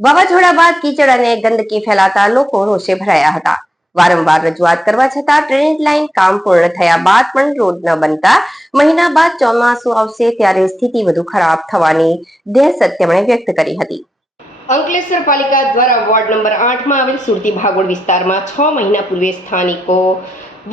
વાવાઝોડા બાદ કીચડ અને ગંદકી ફેલાતા લોકો રોષે ભરાયા હતા। વારંવાર રજૂઆત કરવા છતાં ડ્રેનેજ લાઇન કામ પૂર્ણ થયા બાદ પણ રોડ ન બનતા મહિના બાદ ચોમાસું આવશે ત્યારે સ્થિતિ વધુ ખરાબ થવાની દહેશત તેમણે વ્યક્ત કરી હતી। અંકલેશ્વર પાલિકા દ્વારા વોર્ડ નંબર 8 માં આવેલ સુરતી ભાગોળ વિસ્તારમાં 6 મહિના પૂર્વે સ્થાનિકો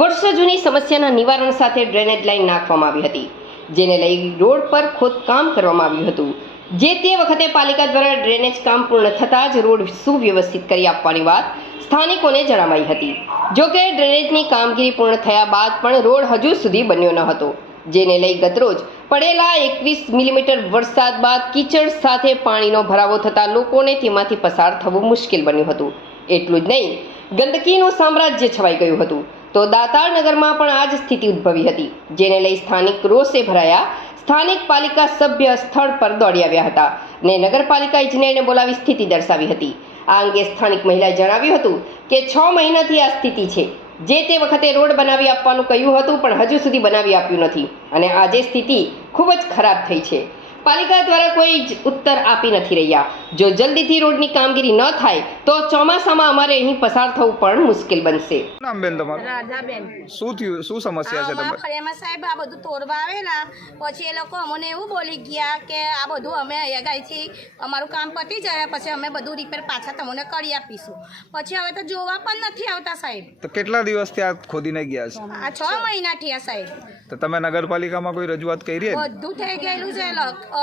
વર્ષો જૂની સમસ્યાના નિવારણ સાથે ડ્રેનેજ લાઇન નાખવામાં આવી હતી, જેને લઈ રોડ પર ખોદકામ કરવામાં આવ્યું હતું। જે તે વખતે પાલિકા દ્વારા ડ્રેનેજ કામ પૂર્ણ થતાં જ રોડ સુવ્યવસ્થિત કરી આપવાની વાત સ્થાનિકોને જણાવાઈ હતી। જો કે ડ્રેનેજની કામગીરી પૂર્ણ થયા બાદ પણ રોડ હજુ સુધી બન્યો ન હતો, જેને લઈ ગતરોજ પડેલા 21 મિલીમીટર વરસાદ બાદ કીચડ સાથે પાણીનો ભરાવો થતાં લોકોને તેમાંથી પસાર થવું મુશ્કેલ બન્યું હતું। એટલું જ નહીં, ગંદકીનું સામ્રાજ્ય છવાઈ ગયું હતું તો દાતાર નગરમાં પણ આ જ સ્થિતિ ઉદ્ભવી હતી, જેને લઈ સ્થાનિક રોષે ભરાયા। સ્થાનિક પાલિકા સભ્ય સ્થળ પર દોડી આવ્યા હતા અને નગરપાલિકા ઇજનેરને બોલાવી સ્થિતિ દર્શાવી હતી। આ અંગે સ્થાનિક મહિલાએ જણાવ્યું હતું કે 6 મહિનાથી આ સ્થિતિ છે। જે તે વખતે રોડ બનાવી આપવાનું કહ્યું હતું પણ હજુ સુધી બનાવી આપ્યું નથી અને આજે સ્થિતિ ખૂબ જ ખરાબ થઈ છે। પાલિકા દ્વારા કોઈ જ ઉત્તર આપી નથી રહ્યા। જો જલ્દીથી રોડની કામગીરી ન થાય તો ચોમાસામાં અમારે અહીં પસાર થવું પણ મુશ્કેલ બનશે। નામ બેન તમારું? રાધાબેન। શું થયું, શું સમસ્યા છે તમારી? ફળિયામાં સાહેબ આ બધું તોડવા આવેલા પછી એ લોકો અમને એવું બોલી ગયા કે આ બધું અમે અહીંયા ગાયથી અમારું કામ પતી જાય પછી અમે બધું રિપેર પાછા તમને કરી આપીશું। પછી હવે તો જોવા પણ નથી આવતા સાહેબ। તો કેટલા દિવસથી આ ખોદીને ગયા છે? આ 6 મહિના થયા સાહેબ। તો તમે નગરપાલિકામાં કોઈ રજૂઆત કરી? બધું થઈ ગયેલું છે,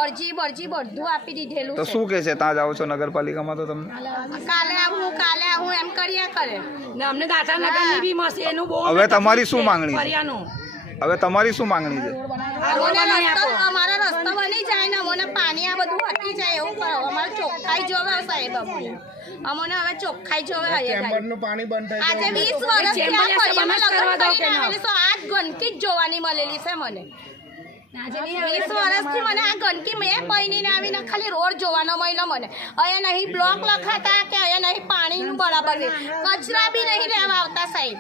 અરજી બધું આપી દીધેલું તો છે। શું કે છે ત્યાં જાઓ છો નગરપાલિકામાં? તો તમને કાલે આવું એમ કર્યા કરે ને અમને દાતારનગરની બી મશીનનું બહુ હવે તમારી શું માંગણી છે? ફરિયાનું હવે તમારી શું માંગણી છે? અમારો રસ્તો બની જાય ને અમને પાણી આ બધું હટી જાય એવું કરો। અમારે ચોખ્ખાઈ જોવે સાહેબ, અમને હવે ચોખ્ખાઈ જોવે। પાણી બંધ થઈ આજે 20 વર્ષથી આ ગંદકી જ જોવાની મળેલી છે મને। 20 વર્ષથી મને આ ગંદકી મેં પૈણીને આવીને ખાલી રોડ જોવાનો મળ્યો મને। અહીંયા નહીં બ્લોક લખાતા કે અહીંયા નહીં પાણીનું બરાબર નહીં, કચરા બી નહીં રહેવા આવતા સાહેબ।